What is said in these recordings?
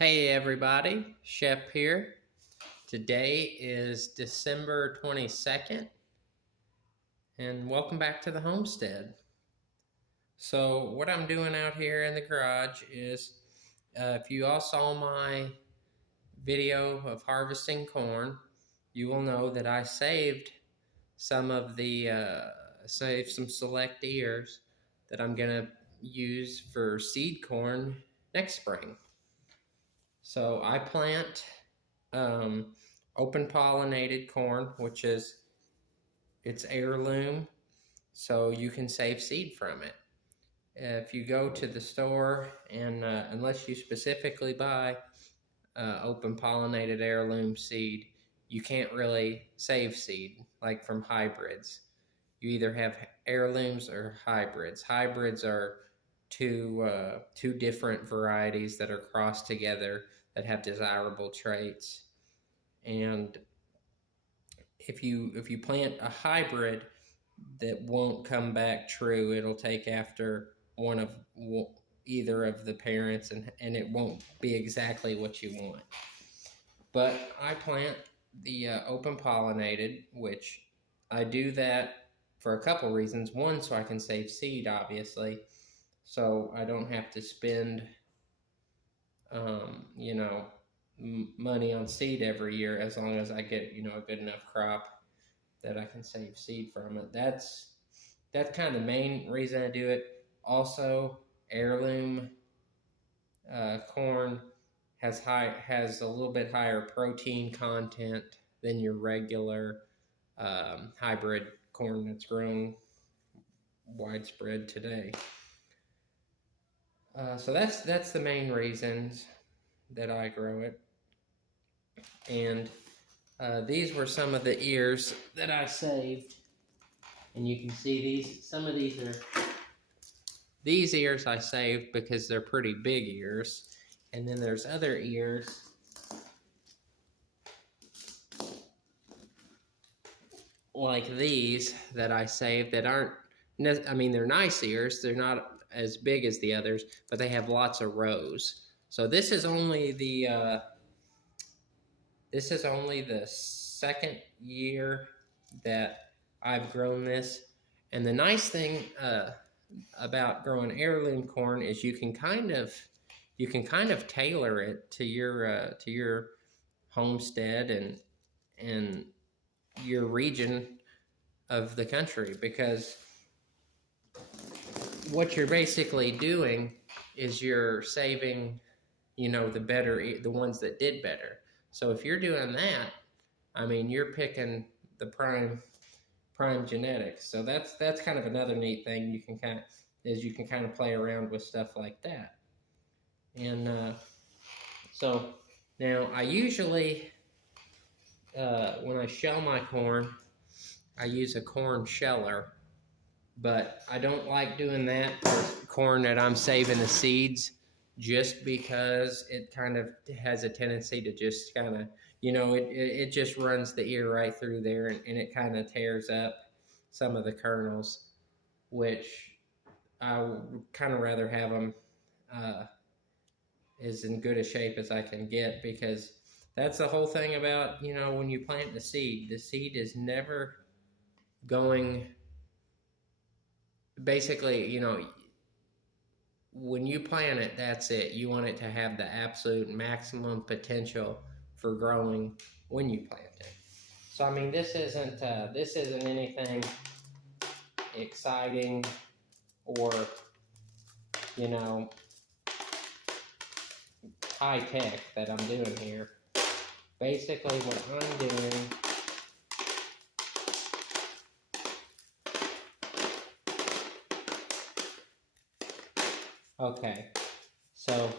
Hey everybody, Shep here. Today is December 22nd, and welcome back to the homestead. So what I'm doing out here in the garage is, if you all saw my video of harvesting corn, you will know that I saved some of the, saved some select ears that I'm gonna use for seed corn next spring. So I plant open pollinated corn, which is it's heirloom, so you can save seed from it. If you go to the store and unless you specifically buy open pollinated heirloom seed, you can't really save seed like from hybrids. You either have heirlooms or hybrids. Hybrids are two different varieties that are crossed together that have desirable traits. And if you plant a hybrid that won't come back true, it'll take after either of the parents, and it won't be exactly what you want. But I plant the open pollinated, which I do that for a couple reasons. One, so I can save seed, obviously, so I don't have to spend money on seed every year, as long as I get a good enough crop that I can save seed from it. That's kind of the main reason I do it. Also, heirloom corn has a little bit higher protein content than your regular hybrid corn that's grown widespread today. So that's the main reasons that I grow it. And these were some of the ears that I saved, and you can see these ears I saved because they're pretty big ears. And then there's other ears like these that I saved that aren't, I mean, they're nice ears. They're not as big as the others, but they have lots of rows. So this is only the second year that I've grown this. And the nice thing about growing heirloom corn is you can kind of tailor it to your homestead and your region of the country, because what you're basically doing is you're saving the ones that did better. So if you're doing that, I mean, you're picking the prime genetics. So that's kind of another neat thing you can kind of play around with stuff like that. And so now I usually when I shell my corn, I use a corn sheller, but I don't like doing that for corn that I'm saving the seeds, just because it kind of has a tendency to just kind of, it just runs the ear right through there, and it kind of tears up some of the kernels, which I would kind of rather have them as in good a shape as I can get, because that's the whole thing about, when you plant the seed is never going, basically, when you plant it, that's it. You want it to have the absolute maximum potential for growing when you plant it. So I mean, this isn't anything exciting or high tech that I'm doing here. Basically, what I'm doing okay, so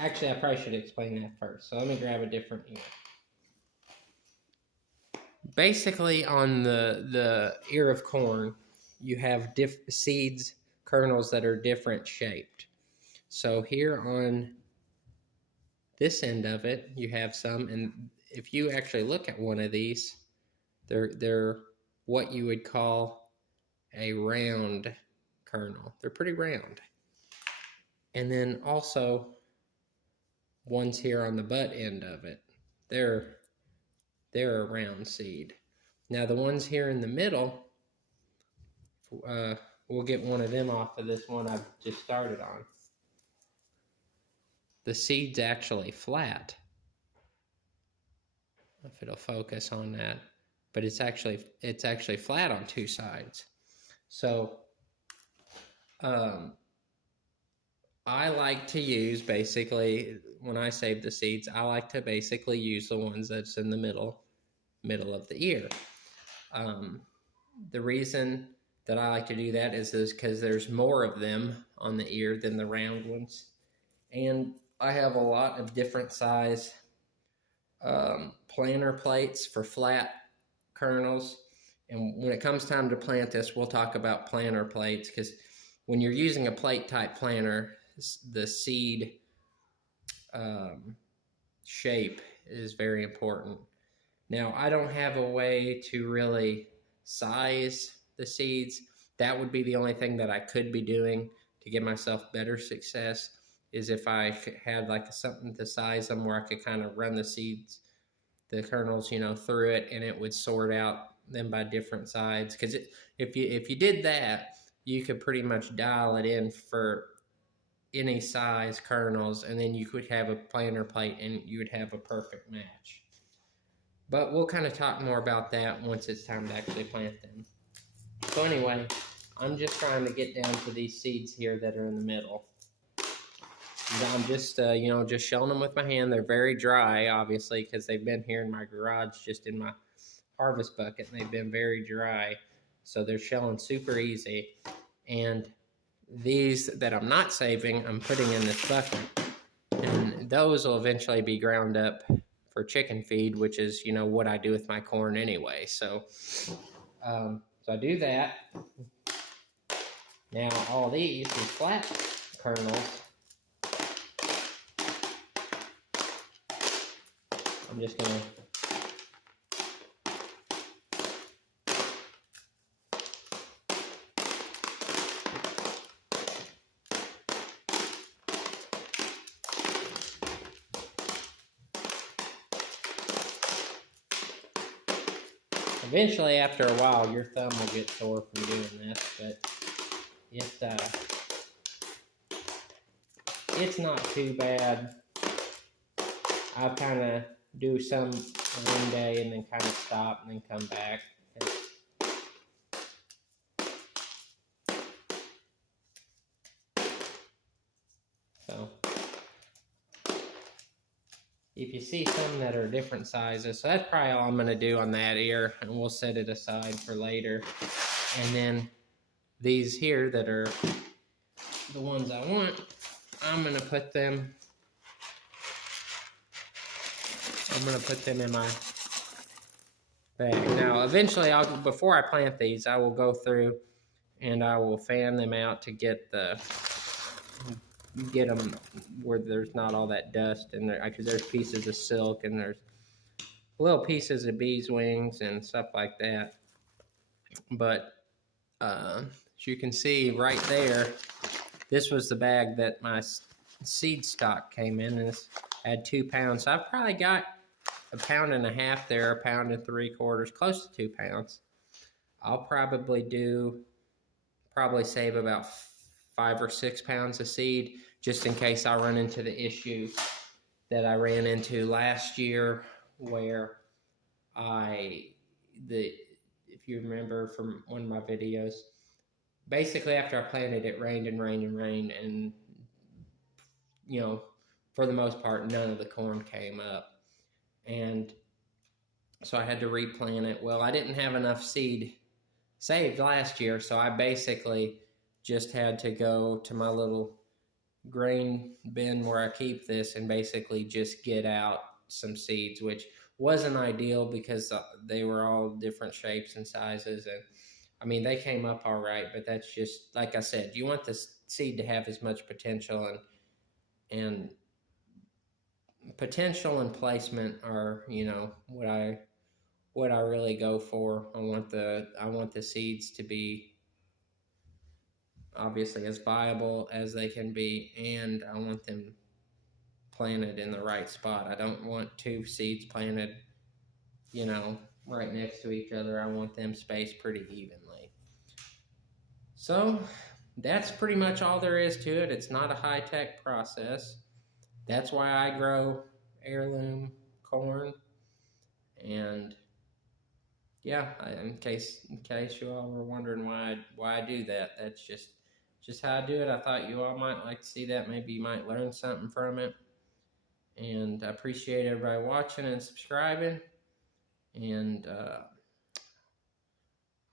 actually I probably should explain that first. So let me grab a different ear. Basically, on the ear of corn, you have seeds, kernels that are different shaped. So here on this end of it, you have some, and if you actually look at one of these, they're what you would call a round kernel. They're pretty round. And then also ones here on the butt end of it, they're a round seed. Now the ones here in the middle, we'll get one of them off of this one I've just started on. The seed's actually flat. If it'll focus on that, but it's actually flat on two sides. So I like to use, basically, when I save the seeds, I like to basically use the ones that's in the middle of the ear. The reason that I like to do that is because there's more of them on the ear than the round ones. And I have a lot of different size planter plates for flat kernels. And when it comes time to plant this, we'll talk about planter plates, because when you're using a plate type planter, the seed shape is very important. Now, I don't have a way to really size the seeds. That would be the only thing that I could be doing to give myself better success, is if I had like something to size them where I could kind of run the seeds, the kernels, through it, and it would sort out them by different sides. Because if you did that, you could pretty much dial it in for any size kernels, and then you could have a planter plate and you would have a perfect match. But we'll kind of talk more about that once it's time to actually plant them. So anyway, I'm just trying to get down to these seeds here that are in the middle. I'm just, just shelling them with my hand. They're very dry, obviously, because they've been here in my garage, just in my harvest bucket, and they've been very dry. So they're shelling super easy. And these that I'm not saving, I'm putting in this bucket. And those will eventually be ground up for chicken feed, which is, what I do with my corn anyway. So, so I do that. Now, all these flat kernels, I'm just going to eventually, after a while, your thumb will get sore from doing this, but it's not too bad. I'll kind of do some one day and then kind of stop and then come back. So if you see some that are different sizes, so that's probably all I'm going to do on that ear, and we'll set it aside for later. And then these here that are the ones I want, I'm going to put them in my bag. Now, eventually, before I plant these, I will go through and I will fan them out to get them where there's not all that dust in there, because there's pieces of silk and there's little pieces of bees wings and stuff like that. But as you can see right there, this was the bag that my seed stock came in, and this had 2 pounds. So I've probably got 1.5 pounds there, 1 3/4 pounds, close to 2 pounds. I'll probably save about 5 or 6 pounds of seed, just in case I run into the issue that I ran into last year, where if you remember from one of my videos, basically after I planted, it rained and rained and rained, and for the most part, none of the corn came up. And so I had to replant it. Well, I didn't have enough seed saved last year, so I basically just had to go to my little grain bin where I keep this and basically just get out some seeds, which wasn't ideal because they were all different shapes and sizes. And I mean, they came up all right, but that's just, like I said, you want the seed to have as much potential, and potential and placement are, what I really go for. I want the seeds to be obviously as viable as they can be, and I want them planted in the right spot. I don't want two seeds planted, you know, right next to each other. I want them spaced pretty evenly. So that's pretty much all there is to it. It's not a high-tech process. That's why I grow heirloom corn. And yeah, in case you all were wondering why I do that, that's just how I do it. I thought you all might like to see that. Maybe you might learn something from it. And I appreciate everybody watching and subscribing. And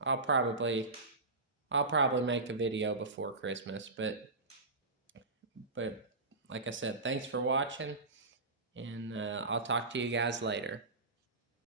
I'll probably make a video before Christmas. But like I said, thanks for watching, and I'll talk to you guys later.